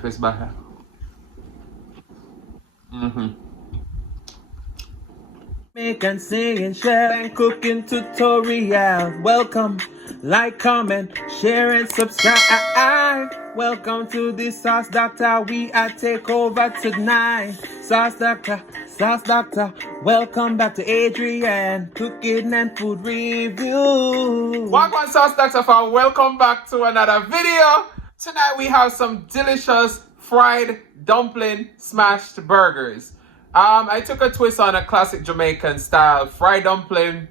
if it's better. Make and sing and share and cooking tutorial. Welcome, like, comment, share and subscribe. Welcome to the Sauce Doctor. We are take over tonight. Sauce Doctor, Sauce Doctor. Welcome back to Adrian, cooking and food review. Welcome, Sauce Doctor, for welcome back to another video. Tonight we have some delicious fried dumpling smashed burgers. I took a twist on a classic Jamaican style fried dumpling,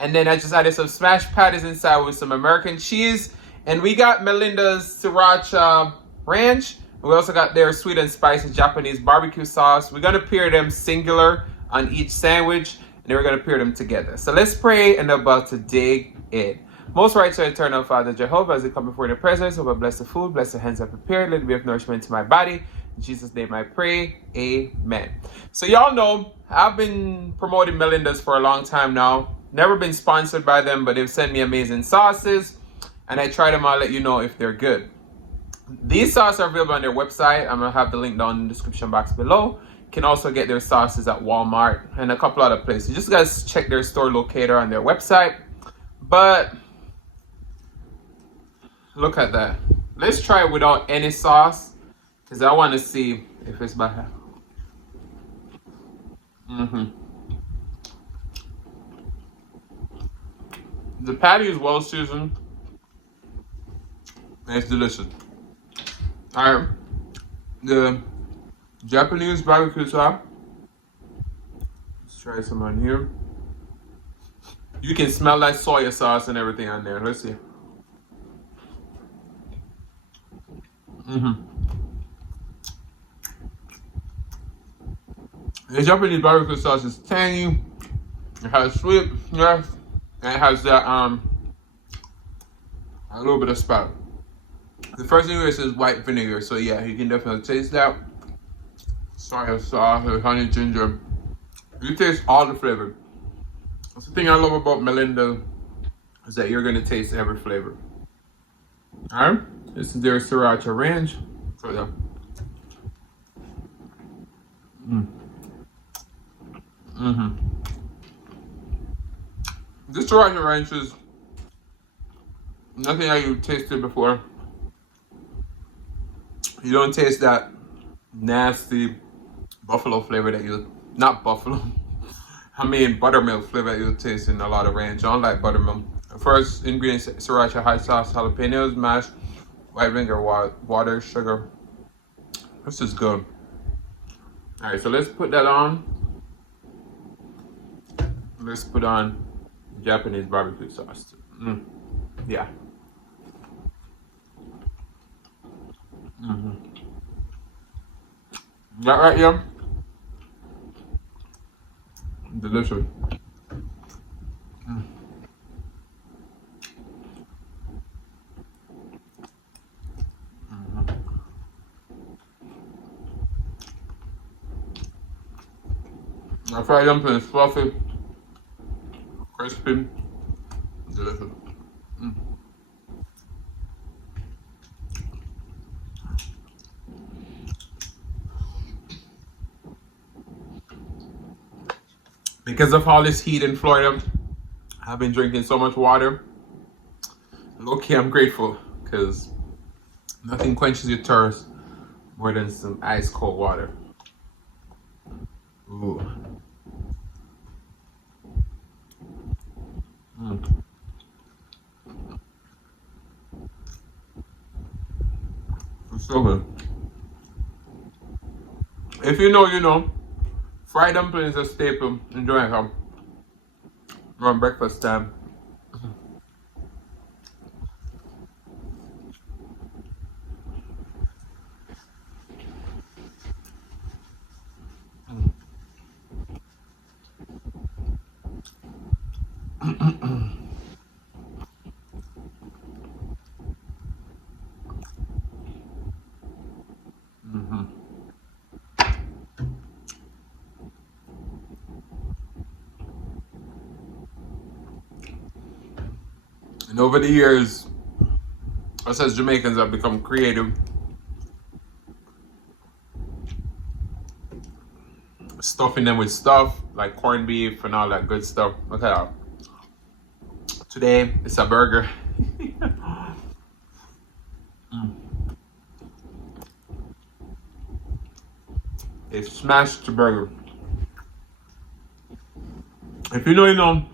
and then I just added some smashed patties inside with some American cheese. And we got Melindas Sriracha Ranch. We also got their sweet and spicy Japanese barbecue sauce. We're gonna pair them singular on each sandwich, and then we're gonna pair them together. So let's pray and about to dig in. Most righteous eternal Father Jehovah, as we come before the presence, over bless the food, bless the hands I prepared, let it be of nourishment to my body. In Jesus' name I pray, amen. So y'all know, I've been promoting Melindas for a long time now. Never been sponsored by them, but they've sent me amazing sauces. And I try them, I'll let you know if they're good. These sauces are available on their website. I'm going to have the link down in the description box below. You can also get their sauces at Walmart and a couple other places. You just guys check their store locator on their website. But look at that. Let's try it without any sauce, because I want to see if it's better. The patty is well seasoned. And it's delicious. Alright. The Japanese barbecue sauce. Let's try some on here. You can smell that soy sauce and everything on there. Let's see. The Japanese barbecue sauce is tangy. It has sweet, yes, and it has that a little bit of spice. The first ingredient is white vinegar, so yeah, you can definitely taste that. Soy sauce, honey, ginger. You taste all the flavor. That's the thing I love about Melinda, is that you're gonna taste every flavor. Alright, this is their Sriracha Ranch. So yeah. This Sriracha Ranch is nothing that you've tasted before. You don't taste that nasty buffalo flavor that you, not buffalo, I mean buttermilk flavor that you'll taste in a lot of ranch. I don't like buttermilk. The first ingredient is Sriracha hot sauce, jalapenos, mashed, white vinegar, water, sugar. This is good. Alright, so let's put that on. Let's put on Japanese barbecue sauce. Yeah. That right here, delicious. My fried dumpling is fluffy, crispy, delicious. Because of all this heat in Florida, I've been drinking so much water. Low-key, I'm grateful, because nothing quenches your thirst more than some ice cold water. Ooh. It's so good. If you know, you know. Fried dumpling is a staple in Jamaica around breakfast time. And over the years, us as Jamaicans have become creative stuffing them with stuff like corned beef and all that good stuff. Look at that. Today it's a burger. They smashed the burger. If you know, you know.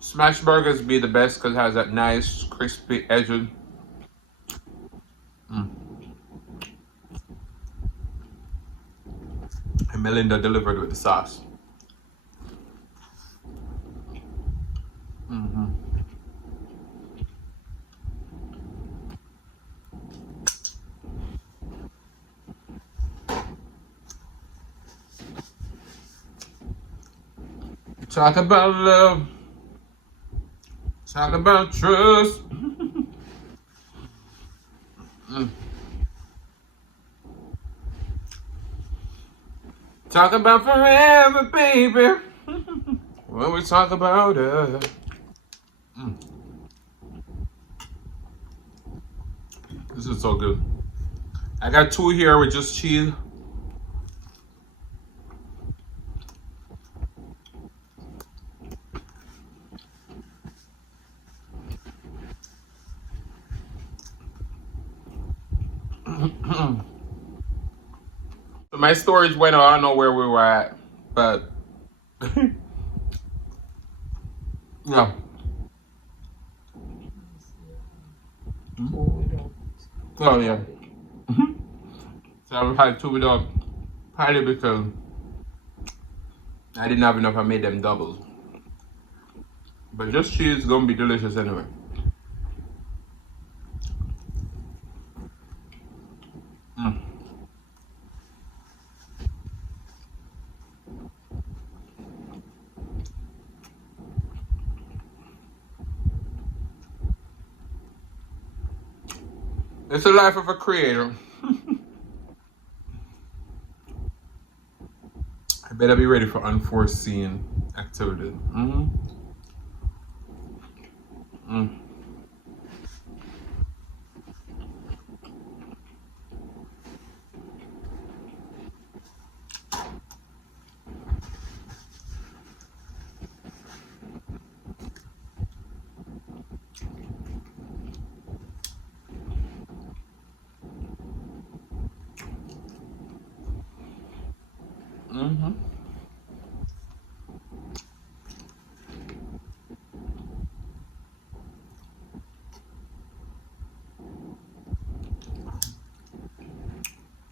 Smash burgers be the best because it has that nice crispy edge. And Melinda delivered with the sauce. Talk about love. Talk about trust. Talk about forever, baby. When we talk about it. This is so good. I got two here with just cheese. So my storage went on. I don't know where we were at, but yeah. Oh yeah. So I've had two without, partly because I didn't have enough. I made them doubles, but just cheese is gonna be delicious anyway. It's the life of a creator. I better be ready for unforeseen activities.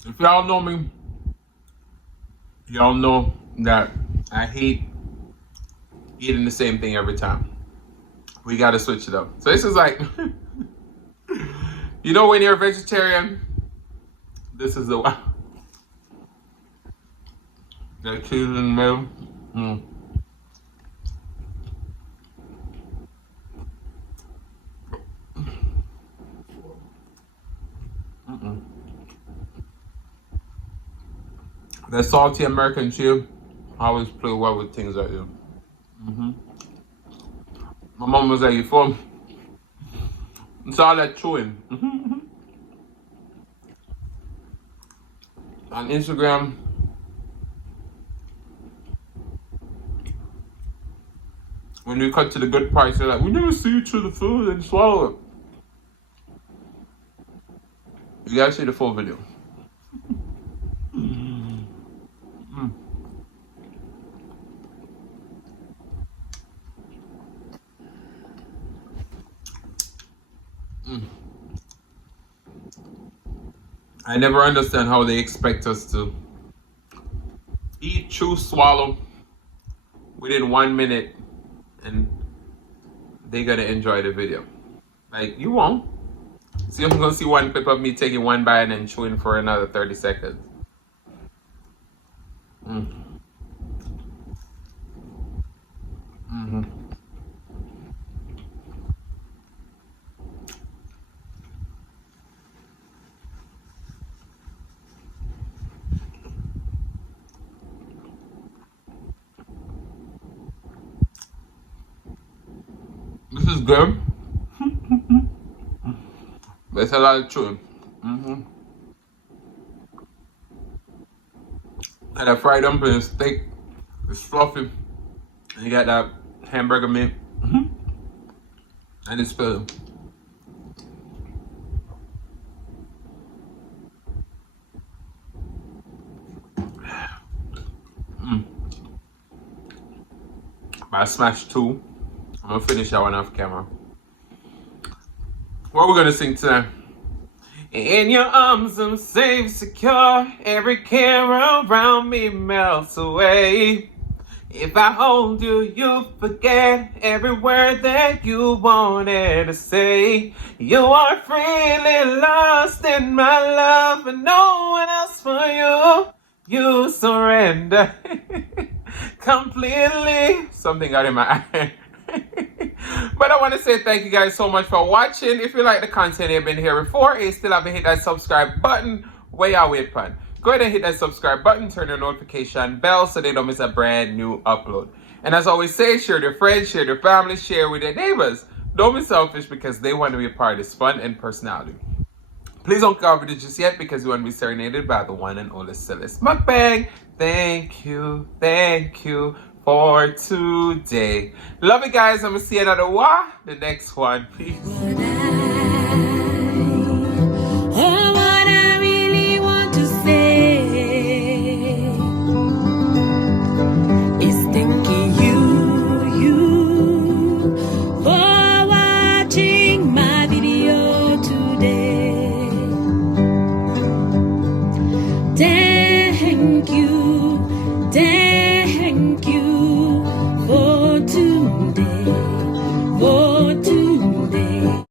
If y'all know me, y'all know that I hate eating the same thing every time. We gotta switch it up. So this is like, you know, when you're a vegetarian, this is the one. The cheese in the middle. The salty American cheese always play well with things like this. My mom was like, you fun. It's all that chewing. On Instagram, when we cut to the good parts, they're like, we never see you chew the food and swallow it. You gotta see the full video. I never understand how they expect us to eat, chew, swallow within 1 minute and they gotta enjoy the video. Like, you won't. So you're gonna see one clip of me taking one bite and then chewing for another 30 seconds. This is good. But it's a lot of chewing. And that fried dumpling is thick, it's fluffy. And you got that hamburger meat. And it's filled. I smashed 2. I'm gonna finish that one off camera. What we're gonna sing tonight? In your arms I'm safe, secure. Every care around me melts away. If I hold you, you forget every word that you wanted to say. You are freely lost in my love and no one else for you. You surrender completely. Something got in my eye. But I want to say thank you guys so much for watching. If you like the content you've been here before, you still haven't hit that subscribe button, where you wait for. Go ahead and hit that subscribe button, turn your notification bell so they don't miss a brand new upload. And as I always say, share with your friends, share with your family, share with your neighbors. Don't be selfish because they want to be a part of this fun and personality. Please don't click off video just yet because you want to be serenaded by the one and only Celeste Mukbang. Thank you for today. Love you guys. I'm going to see you another the next one. Peace.